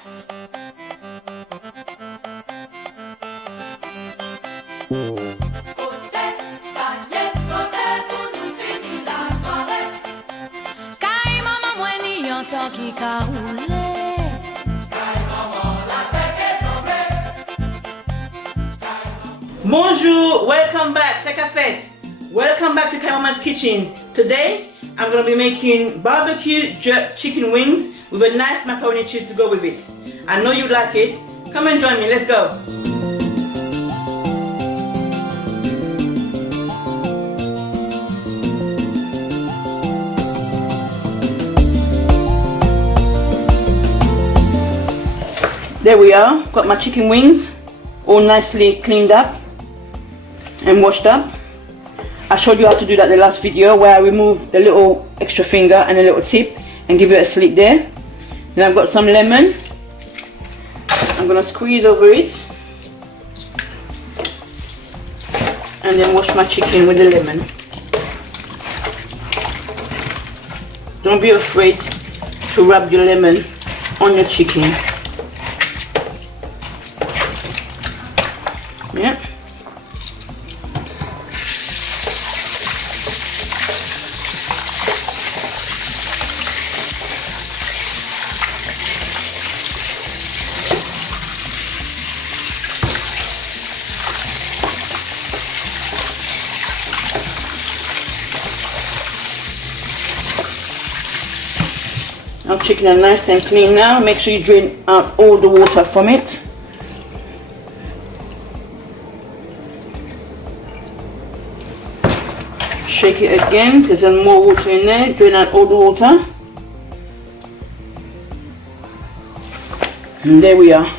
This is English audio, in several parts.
Kaimaman mwen ni yon tan ki ka roule. Bonjour, welcome back, c'est qu'a fait. Welcome back to Kaimaman's kitchen. Today, I'm going to be making barbecue jerk chicken wings with a nice macaroni cheese to go with it. I know you like it. Come and join me, let's go. There we are, got my chicken wings all nicely cleaned up and washed up. I showed you how to do that in the last video where I removed the little extra finger and the little tip and give it a slit there. Then I've got some lemon. I'm going to squeeze over it and then wash my chicken with the lemon. Don't be afraid to rub your lemon on your chicken. Yeah. Our chicken is nice and clean now. Make sure you drain out all the water from it. Shake it again because there's more water in there. Drain out all the water. And there we are.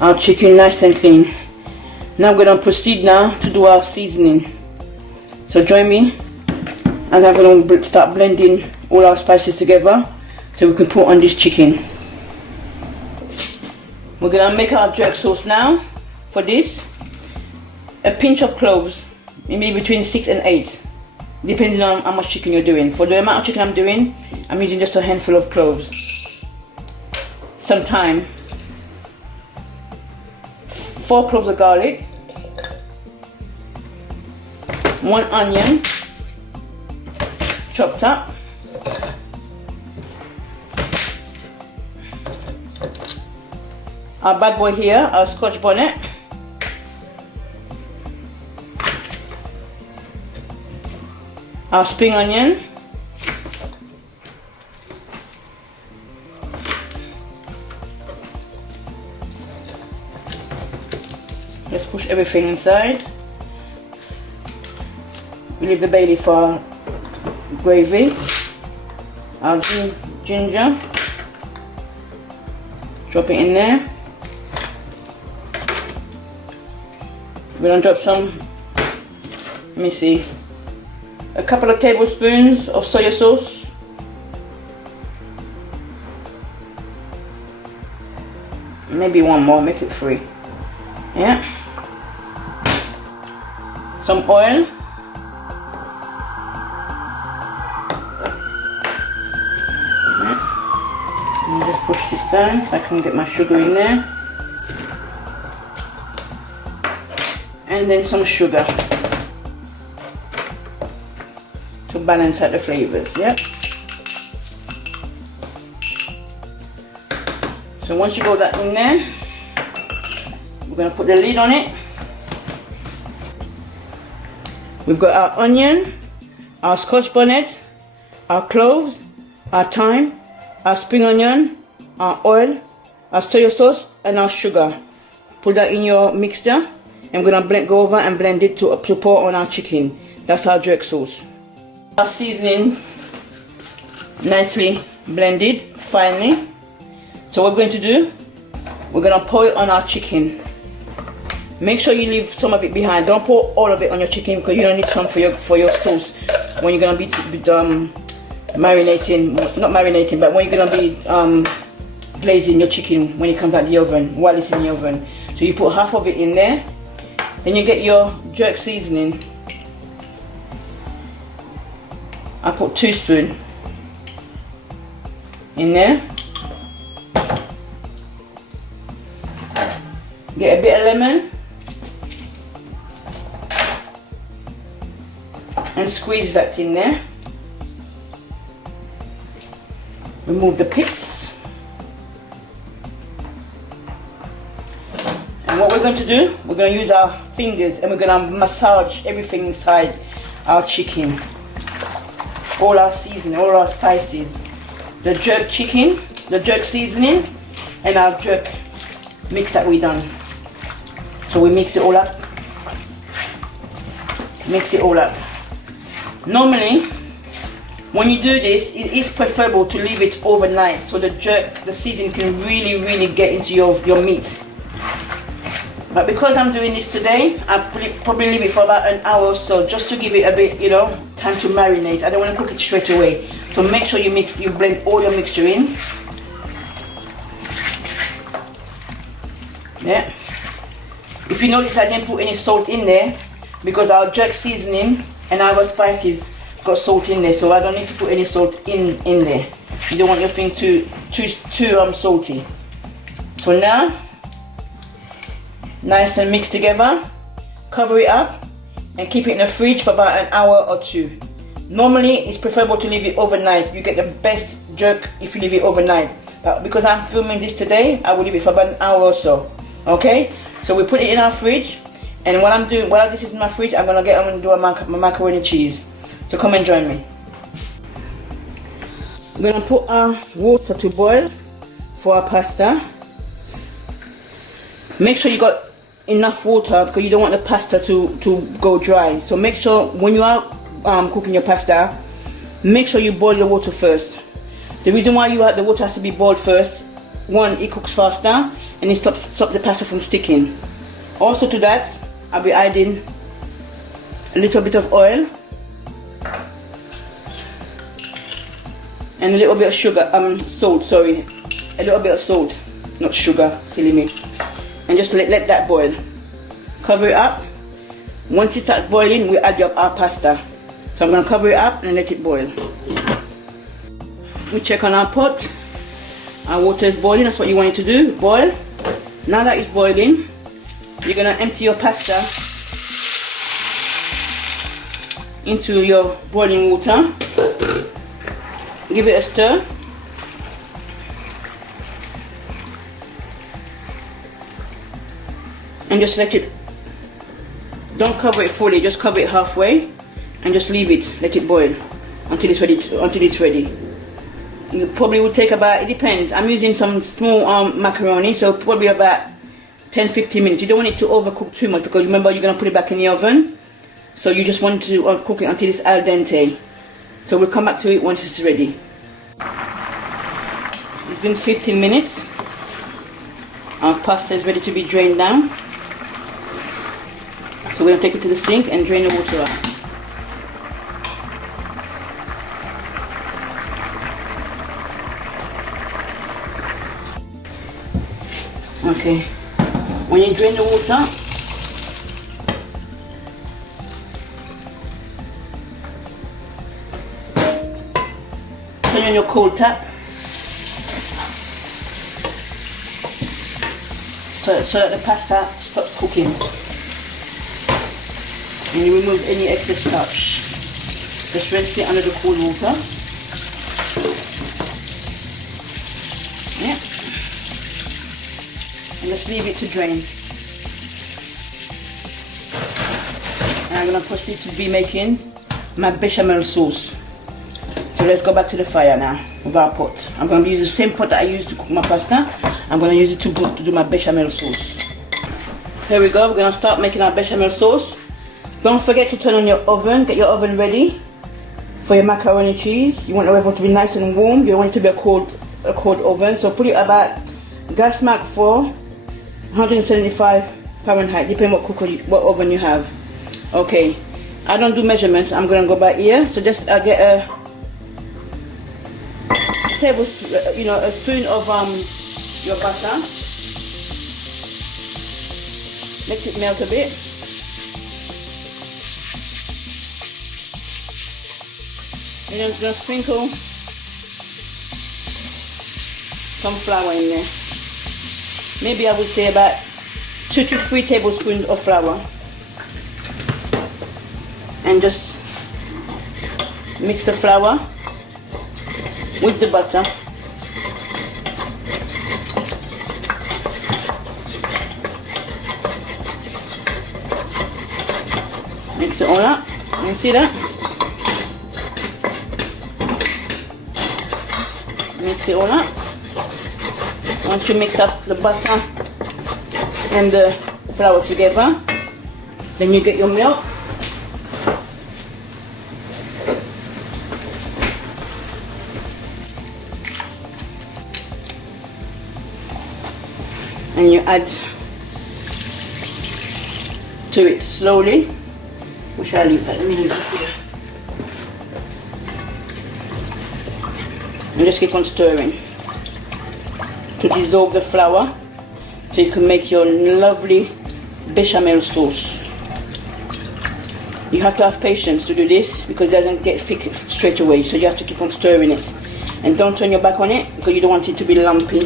Our chicken nice and clean. Now we're going to proceed now to do our seasoning. So join me and I'm going to start blending all our spices together so we can put on this chicken. We're going to make our jerk sauce now. For this, a pinch of cloves, maybe between 6 and 8, depending on how much chicken you're doing. For the amount of chicken I'm doing, I'm using just a handful of cloves. Some thyme, 4 cloves of garlic, 1 onion chopped up, our bad boy here, our Scotch bonnet, our spring onion, let's push everything inside. We leave the bay leaf for our gravy, our ginger, drop it in there. We're going to drop some, let me see, a couple of tablespoons of soy sauce, maybe one more, make it 3. Yeah. Some oil, yeah. And just push this down so I can get my sugar in there. And then some sugar to balance out the flavors. Yeah. So once you got that in there, we're going to put the lid on it. We've got our onion, our Scotch bonnet, our cloves, our thyme, our spring onion, our oil, our soy sauce, and our sugar. Put that in your mixture. I'm going to go over and blend it to pour on our chicken. That's our jerk sauce. Our seasoning nicely blended finely. So what we're going to do, we're going to pour it on our chicken. Make sure you leave some of it behind. Don't pour all of it on your chicken because you don't need some for your sauce when you're going to be marinating, not marinating, but when you're going to be glazing your chicken when it comes out of the oven, while it's in the oven. So you put half of it in there. Then you get your jerk seasoning. I put 2 spoons in there. Get a bit of lemon and squeeze that in there. Remove the pits. And what we're going to do, we're going to use our fingers and we're going to massage everything inside our chicken. All our seasoning, all our spices. The jerk chicken, the jerk seasoning, and our jerk mix that we done. So we mix it all up. Mix it all up. Normally, when you do this, it is preferable to leave it overnight so the jerk, the seasoning can really get into your meat. But because I'm doing this today, I'll probably leave it for about an hour or so just to give it a bit, you know, time to marinate. I don't want to cook it straight away. So make sure you blend all your mixture in. Yeah. If you notice I didn't put any salt in there because our jerk seasoning and our spices got salt in there, so I don't need to put any salt in there. You don't want your thing too salty. So now, nice and mixed together. Cover it up and keep it in the fridge for about an hour or two. Normally, it's preferable to leave it overnight. You get the best jerk if you leave it overnight. But because I'm filming this today, I will leave it for about an hour or so. Okay? So we put it in our fridge, and while this is in my fridge, I'm gonna do my macaroni cheese. So come and join me. We're gonna put our water to boil for our pasta. Make sure you got enough water because you don't want the pasta to go dry. So make sure when you are cooking your pasta, make sure you boil the water first. The reason why the water has to be boiled first, one, it cooks faster and it stops the pasta from sticking. Also to that, I'll be adding a little bit of oil and a little bit of sugar, salt, sorry. A little bit of salt, not sugar, silly me. And just let that boil. Cover it up. Once it starts boiling, we add our pasta. So I'm going to cover it up and let it boil. We check on our pot. Our water is boiling, that's what you want it to do, boil. Now that it's boiling, you're going to empty your pasta into your boiling water. Give it a stir. And just let it, don't cover it fully, just cover it halfway and just leave it, let it boil until it's ready. You probably will take about, it depends, I'm using some small macaroni, so probably about 10-15 minutes. You don't want it to overcook too much because remember you're going to put it back in the oven, so you just want to cook it until it's al dente. So we'll come back to it once it's ready. It's been 15 minutes. Our pasta is ready to be drained now. So we're going to take it to the sink and drain the water out. Okay, when you drain the water, turn on your cold tap so that the pasta stops cooking. And you remove any excess starch. Just rinse it under the cold water. Yeah. And just leave it to drain. And I'm going to proceed to be making my bechamel sauce. So let's go back to the fire now with our pot. I'm going to use the same pot that I used to cook my pasta. I'm going to use it to do my bechamel sauce. Here we go, we're going to start making our bechamel sauce. Don't forget to turn on your oven, get your oven ready for your macaroni cheese. You want the oven to be nice and warm, you don't want it to be a cold oven. So put it about gas mark for 175 Fahrenheit, depending what oven you have. Okay, I don't do measurements, I'm going to go by ear. So just get a tablespoon, a spoon of your butter. Let it melt a bit. And I'm going to sprinkle some flour in there. Maybe I would say about 2 to 3 tablespoons of flour, and just mix the flour with the butter. Mix it all up. You see that? Mix it all up. Once you mix up the butter and the flour together, then you get your milk. And you add to it slowly. Where shall I leave that? Let me leave it here. And just keep on stirring to dissolve the flour so you can make your lovely bechamel sauce. You have to have patience to do this because it doesn't get thick straight away, so you have to keep on stirring it. And don't turn your back on it because you don't want it to be lumpy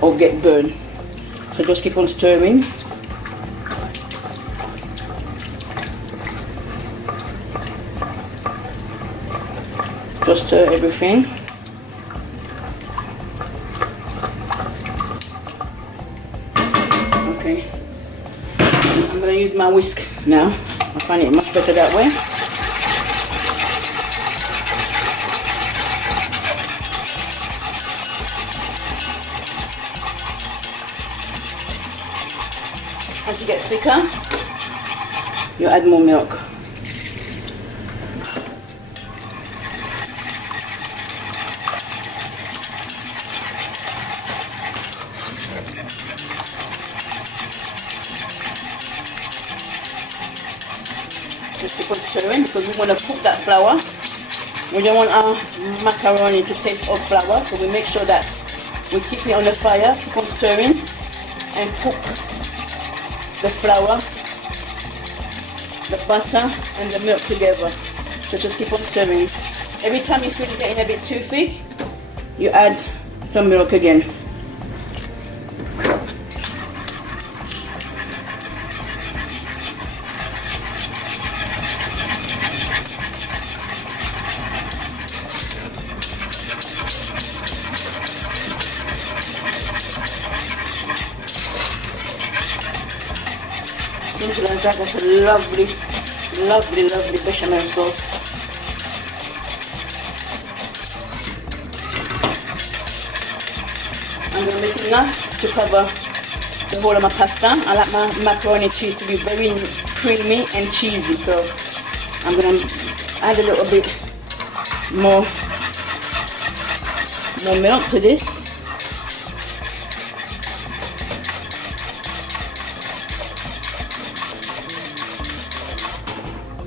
or get burned. So just keep on stirring. Just stir everything. Okay. I'm going to use my whisk now. I find it much better that way. As you get thicker, you add more milk. Just keep on stirring because we want to cook that flour. We don't want our macaroni to taste of flour, so we make sure that we keep it on the fire, keep on stirring, and cook the flour, the butter, and the milk together. So just keep on stirring. Every time you feel it getting a bit too thick, you add some milk again. Simple as that. That's a lovely, lovely, lovely bechamel sauce. I'm going to make enough to cover the whole of my pasta. I like my macaroni cheese to be very creamy and cheesy, so I'm going to add a little bit more milk to this.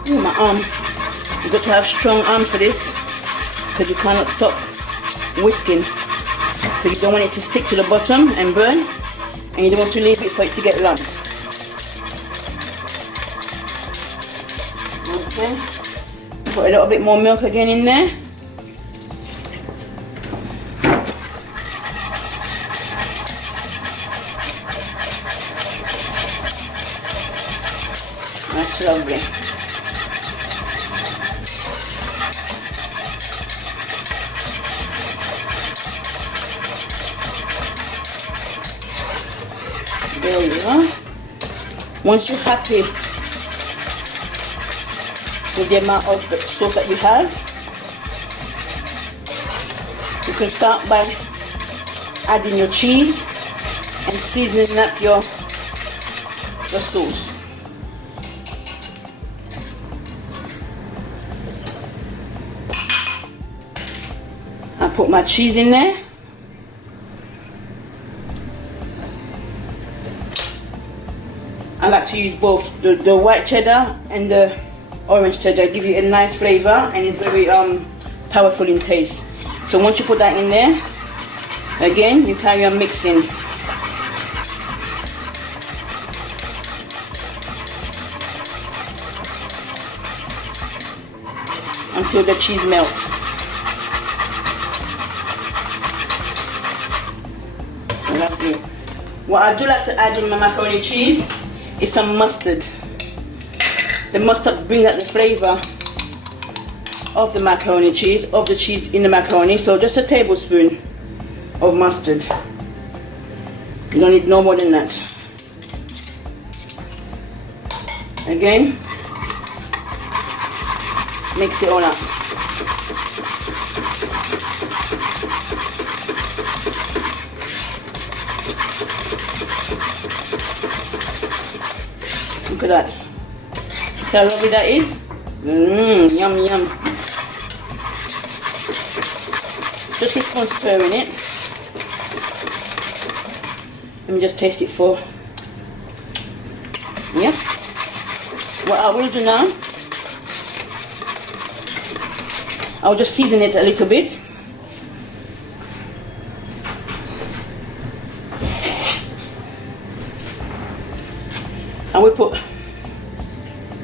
Ooh, my arm. You've got to have strong arm for this because you cannot stop whisking. So you don't want it to stick to the bottom and burn, and you don't want to leave it for it to get lumped. Okay. Put a little bit more milk again in there. That's lovely. There you are. Once you're happy with the amount of sauce that you have, you can start by adding your cheese and seasoning up your sauce. I put my cheese in there. I like to use both the white cheddar and the orange cheddar. Give you a nice flavor and it's very powerful in taste. So once you put that in there, again you carry on mixing until the cheese melts. Lovely. What I do like to add in my macaroni cheese is some mustard. The mustard brings out the flavour of the macaroni cheese, of the cheese in the macaroni. So just a tablespoon of mustard. You don't need no more than that. Again, mix it all up. Look at that. See how lovely that is? Yum yum. Just keep on stirring it. Let me just taste it for. Yeah. What I will do now, I'll just season it a little bit. I will put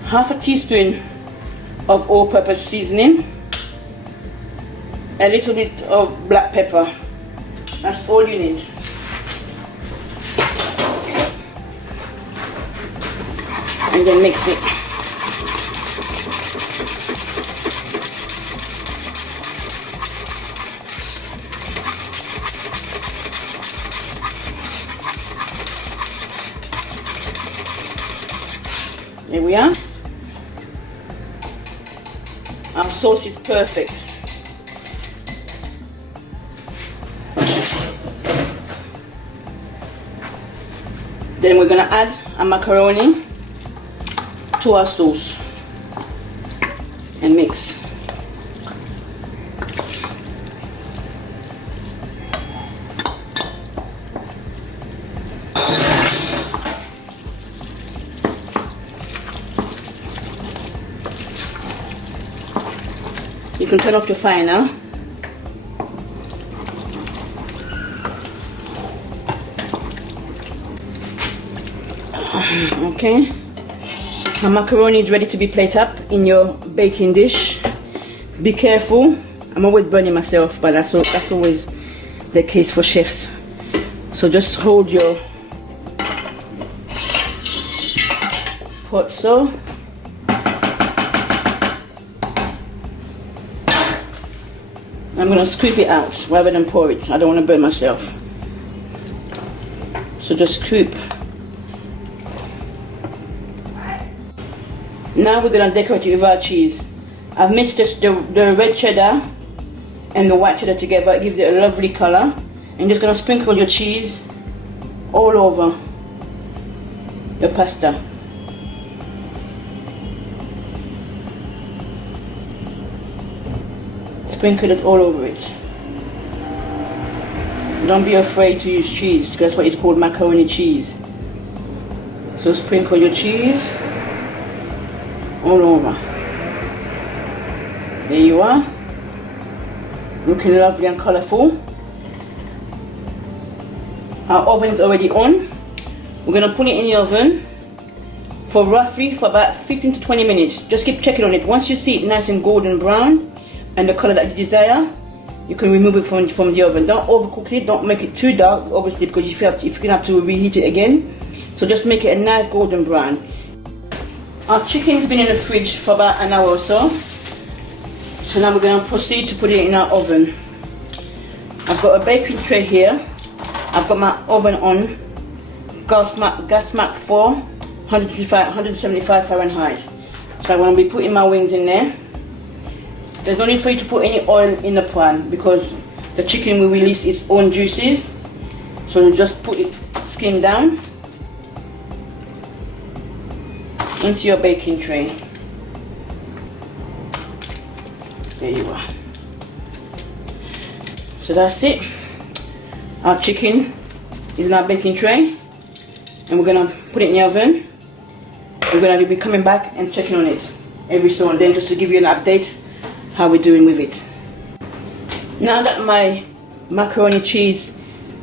half a teaspoon of all-purpose seasoning, a little bit of black pepper. That's all you need. And then mix it. There we are. Our sauce is perfect. Then we're going to add a macaroni to our sauce and mix. You can turn off your fire now. Okay, our macaroni is ready to be plated up in your baking dish. Be careful, I'm always burning myself, but that's always the case for chefs. So just hold your pot so. I'm going to scoop it out rather than pour it. I don't want to burn myself. So just scoop. Now we're going to decorate it with our cheese. I've mixed the red cheddar and the white cheddar together. It gives it a lovely color. And just going to sprinkle your cheese all over your pasta. Sprinkle it all over it. Don't be afraid to use cheese. That's what it's called, macaroni cheese. So sprinkle your cheese all over. There you are. Looking lovely and colorful. Our oven is already on. We're going to put it in the oven for about 15 to 20 minutes. Just keep checking on it. Once you see it nice and golden brown and the color that you desire, you can remove it from the oven. Don't overcook it, don't make it too dark, obviously, because if you're going to have to reheat it again. So just make it a nice golden brown. Our chicken's been in the fridge for about an hour or so. So now we're going to proceed to put it in our oven. I've got a baking tray here. I've got my oven on gas mark 4, 175 Fahrenheit. So I'm going to be putting my wings in there. There's no need for you to put any oil in the pan because the chicken will release its own juices. So you just put it skin down into your baking tray. There you are. So that's it. Our chicken is in our baking tray and we're gonna put it in the oven. We're gonna be coming back and checking on it every so and then just to give you an update how we're doing with it. Now that my macaroni cheese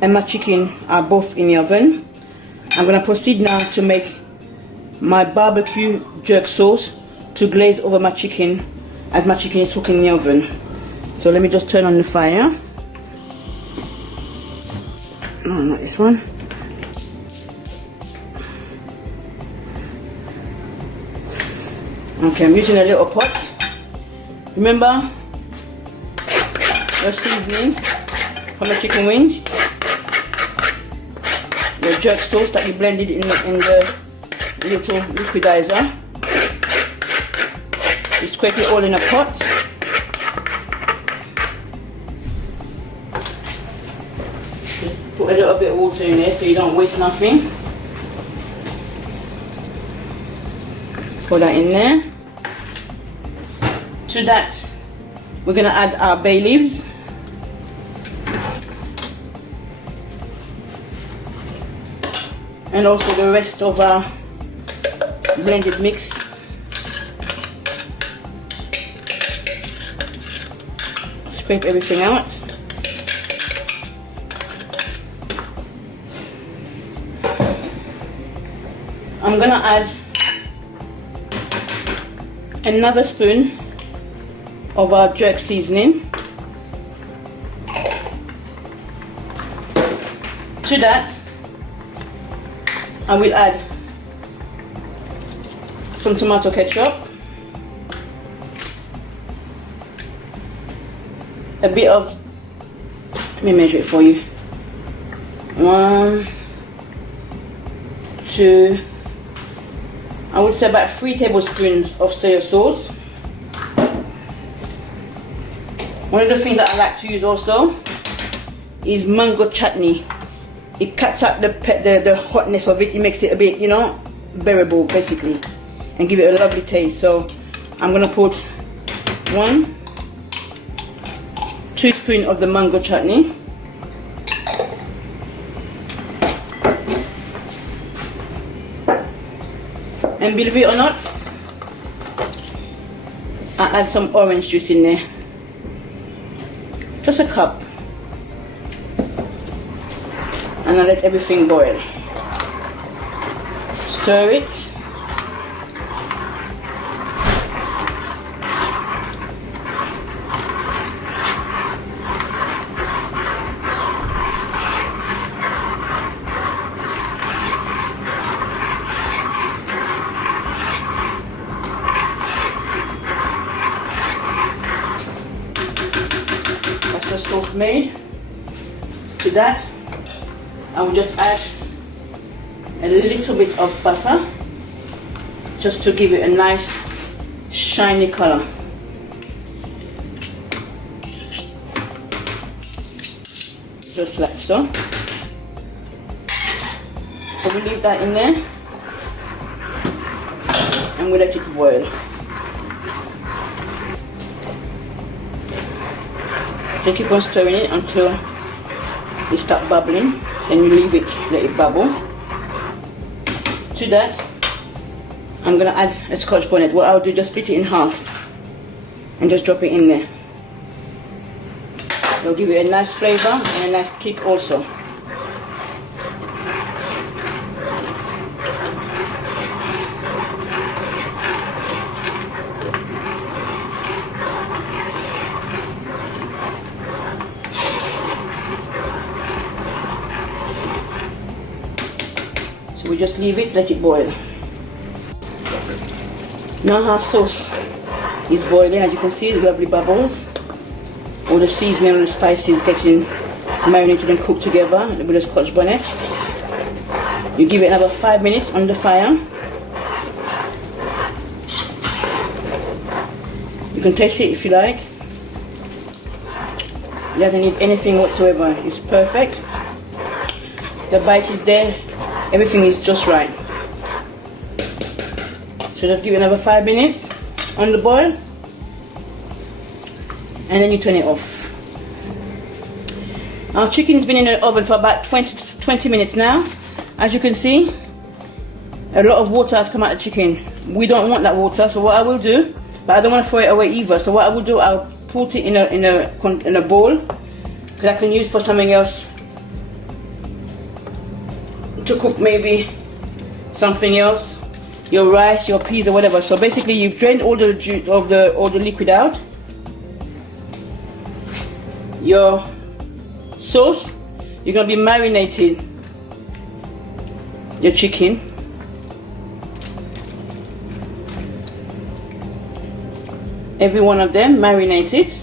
and my chicken are both in the oven, I'm gonna proceed now to make my barbecue jerk sauce to glaze over my chicken as my chicken is cooking in the oven. So let me just turn on the fire. No, not this one. Okay, I'm using a little pot. Remember your seasoning from the chicken wings, your jerk sauce that you blended in the little liquidizer. You scrape it all in a pot. Just put a little bit of water in there so you don't waste nothing. Put that in there. To that, we're going to add our bay leaves. And also the rest of our blended mix. Scrape everything out. I'm going to add another spoon of our jerk seasoning. To that, I will add some tomato ketchup, a bit of, let me measure it for you, 1, 2, I would say about 3 tablespoons of soy sauce. One of the things that I like to use also is mango chutney. It cuts out the hotness of it. It makes it a bit, you know, bearable basically, and give it a lovely taste. So I'm gonna put 1 teaspoon of the mango chutney. And believe it or not, I add some orange juice in there. Just a cup. And I let everything boil. Stir it. That's the sauce made. To that, I will just add a little bit of butter just to give it a nice shiny color. Just like so. So we leave that in there and we let it boil. Just keep on stirring it until it starts bubbling. Then you leave it, let it bubble. To that, I'm gonna add a Scotch bonnet. What I'll do, just split it in half and just drop it in there. It'll give it a nice flavor and a nice kick also. We just leave it, let it boil. Now our sauce is boiling. As you can see, the lovely bubbles. All the seasoning and the spices getting marinated and cooked together with the Scotch bonnet. You give it another 5 minutes on the fire. You can taste it if you like. It doesn't need anything whatsoever. It's perfect. The bite is there. Everything is just right. So just give it another 5 minutes on the boil and then you turn it off. Our chicken's been in the oven for about 20 minutes now. As you can see, a lot of water has come out of the chicken. We don't want that water, so what I will do, but I don't want to throw it away either, so what I will do, I'll put it in a bowl that I can use for something else, to cook maybe something else, your rice, your peas or whatever. So basically you've drained all the juice of all the liquid out. Your sauce, you're going to be marinating your chicken. every one of them, marinate it.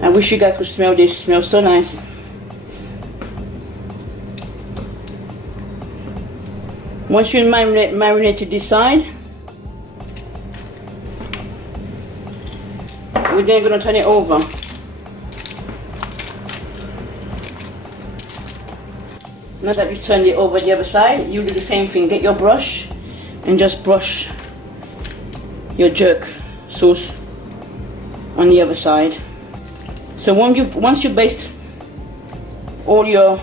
I wish you guys could smell this. It smells so nice. Once you marinate to this side, we're then going to turn it over. Now that you turned it over the other side, you do the same thing. Get your brush and just brush your jerk sauce on the other side. So once you baste all your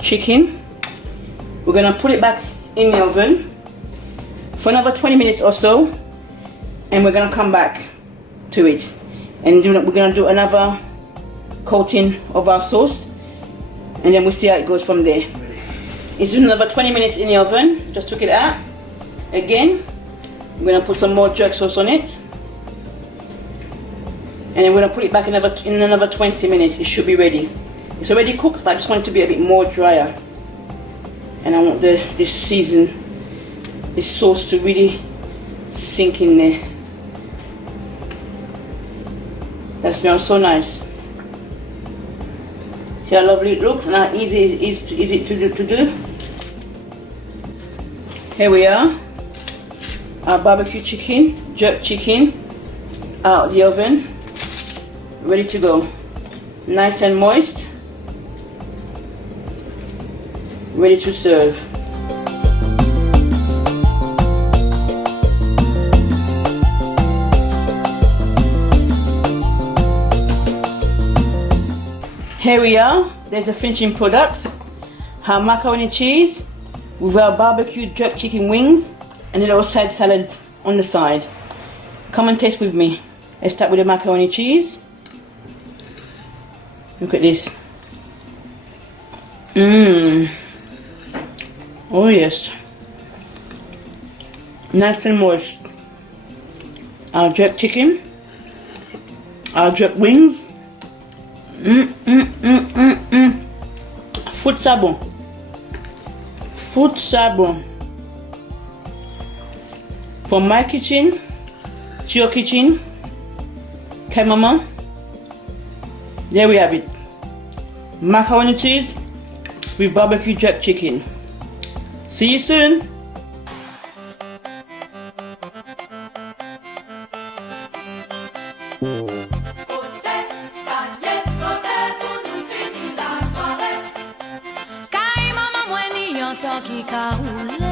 chicken, we're gonna put it back in the oven for another 20 minutes or so, and we're gonna come back to it, and we're gonna do another coating of our sauce, and then we'll see how it goes from there. It's been another 20 minutes in the oven. Just took it out. Again, we're gonna put some more jerk sauce on it. And then we're going to put it back in another 20 minutes. It should be ready. It's already cooked, but I just want it to be a bit more drier. And I want this sauce to really sink in there. That smells so nice. See how lovely it looks and how easy it is to do. Here we are. Our barbecue chicken, jerk chicken, out of the oven. Ready to go. Nice and moist. Ready to serve. Here we are. There's the finishing products. Our macaroni cheese with our barbecue jerk chicken wings and a little side salad on the side. Come and taste with me. Let's start with the macaroni cheese. Look at this. Oh yes. Nice and moist. Our jerk chicken. Our jerk wings. FOUT SABON. FOUT SABON. From my kitchen to your kitchen. Kaimaman. There we have it. Macaroni cheese with barbecue jerk chicken. See you soon. Kaimaman, tant qui ka roule.